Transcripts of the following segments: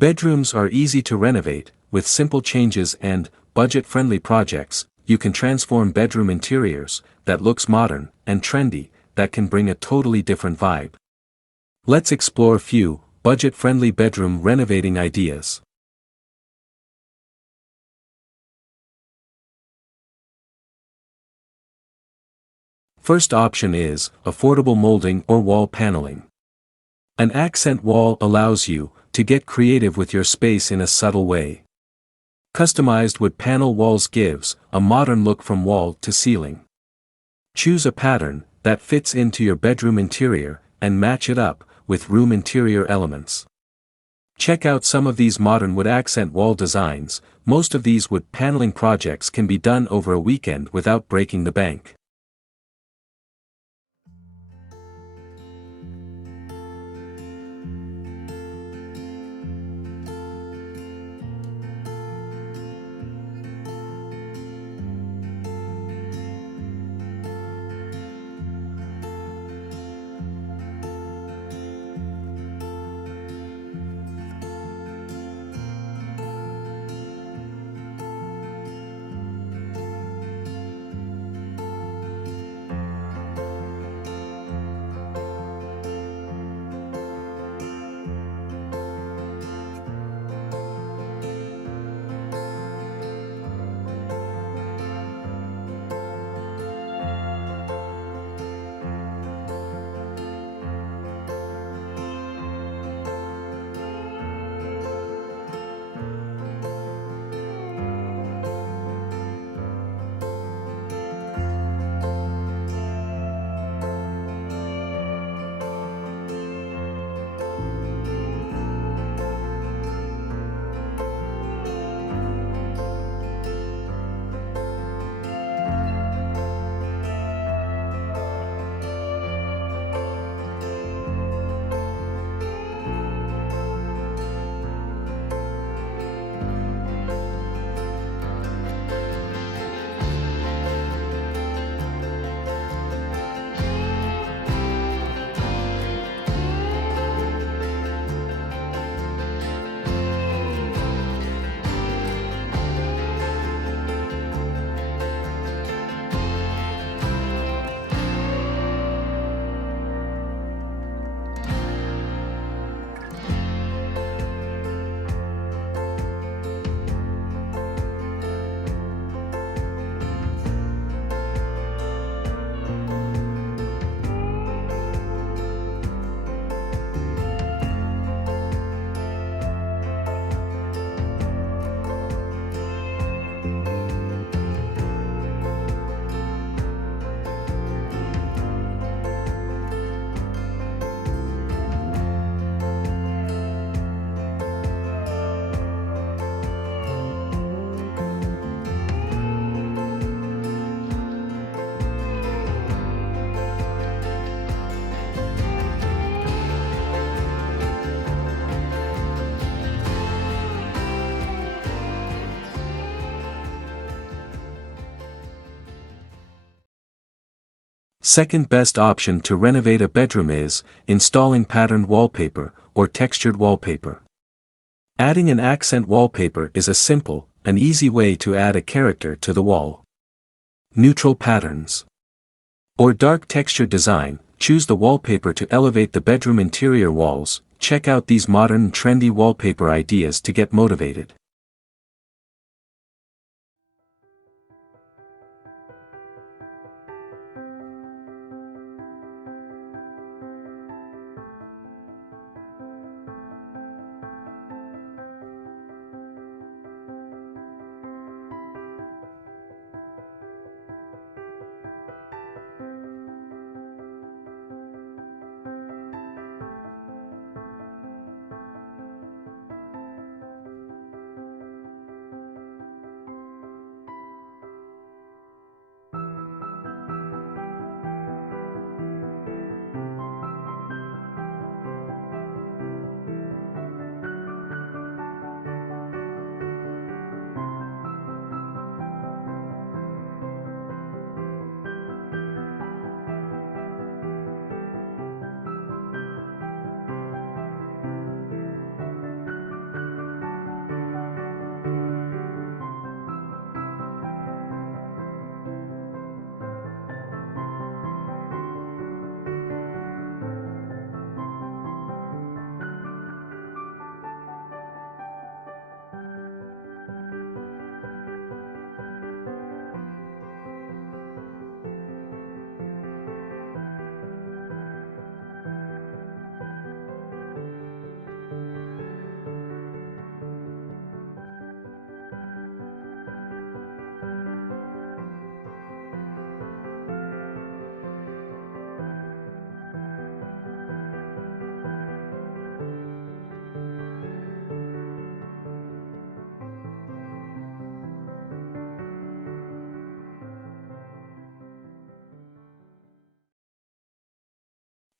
Bedrooms are easy to renovate. With simple changes and budget-friendly projects, you can transform bedroom interiors that looks modern and trendy, that can bring a totally different vibe. Let's explore a few budget-friendly bedroom renovating ideas. First option is affordable molding or wall paneling. An accent wall allows you to get creative with your space in a subtle way. Customized wood panel walls gives a modern look from wall to ceiling. Choose a pattern that fits into your bedroom interior and match it up with room interior elements. Check out some of these modern wood accent wall designs. Most of these wood paneling projects can be done over a weekend without breaking the bank. Second best option to renovate a bedroom is installing patterned wallpaper or textured wallpaper. Adding an accent wallpaper is a simple and easy way to add a character to the wall. Neutral patterns or dark texture design. Choose the wallpaper to elevate the bedroom interior walls. Check out these modern trendy wallpaper ideas to get motivated.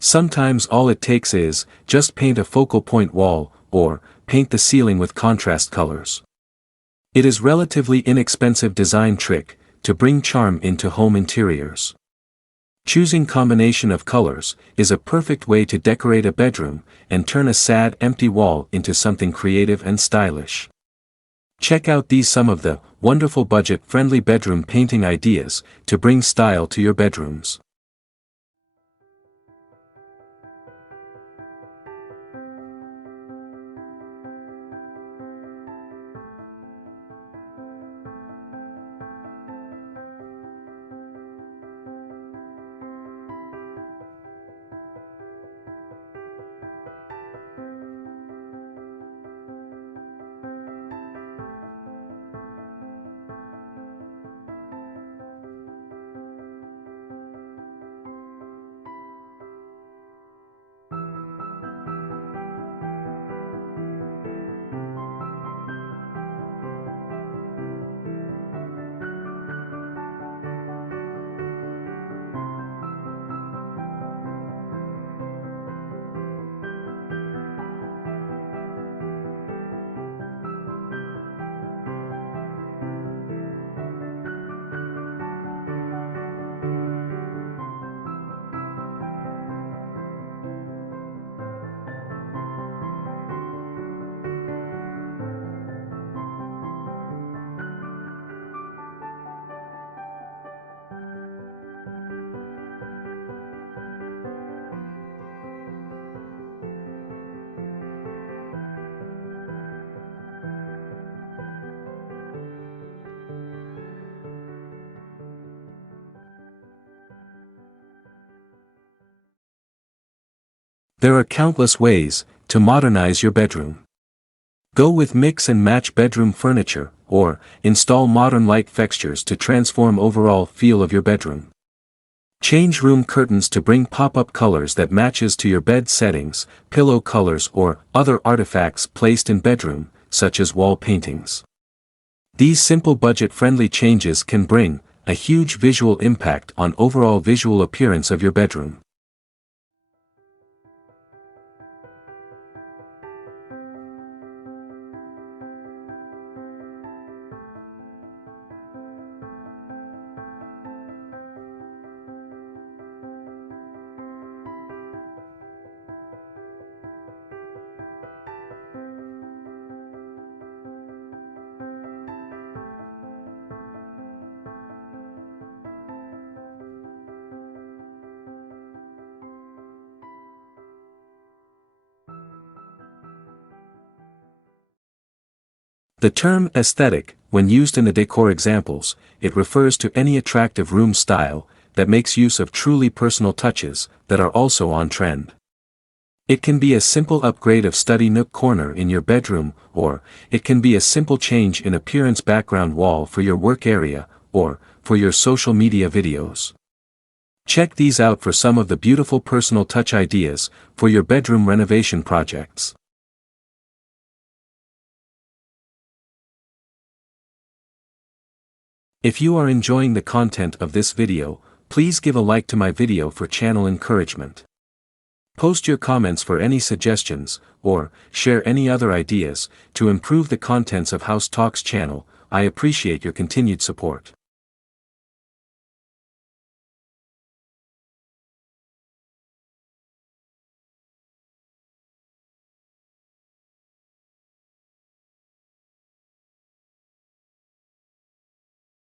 Sometimes all it takes is, just paint a focal point wall, or, paint the ceiling with contrast colors. It is relatively inexpensive design trick, to bring charm into home interiors. Choosing combination of colors, is a perfect way to decorate a bedroom, and turn a sad empty wall into something creative and stylish. Check out these some of the wonderful budget-friendly bedroom painting ideas, to bring style to your bedrooms. There are countless ways to modernize your bedroom. Go with mix and match bedroom furniture, or install modern light fixtures to transform overall feel of your bedroom. Change room curtains to bring pop-up colors that matches to your bed settings, pillow colors or other artifacts placed in bedroom, such as wall paintings. These simple budget-friendly changes can bring a huge visual impact on overall visual appearance of your bedroom. The term aesthetic, when used in the decor examples, it refers to any attractive room style that makes use of truly personal touches that are also on trend. It can be a simple upgrade of study nook corner in your bedroom, or it can be a simple change in appearance background wall for your work area, or for your social media videos. Check these out for some of the beautiful personal touch ideas for your bedroom renovation projects. If you are enjoying the content of this video, please give a like to my video for channel encouragement. Post your comments for any suggestions, or share any other ideas to improve the contents of House Talks channel. I appreciate your continued support.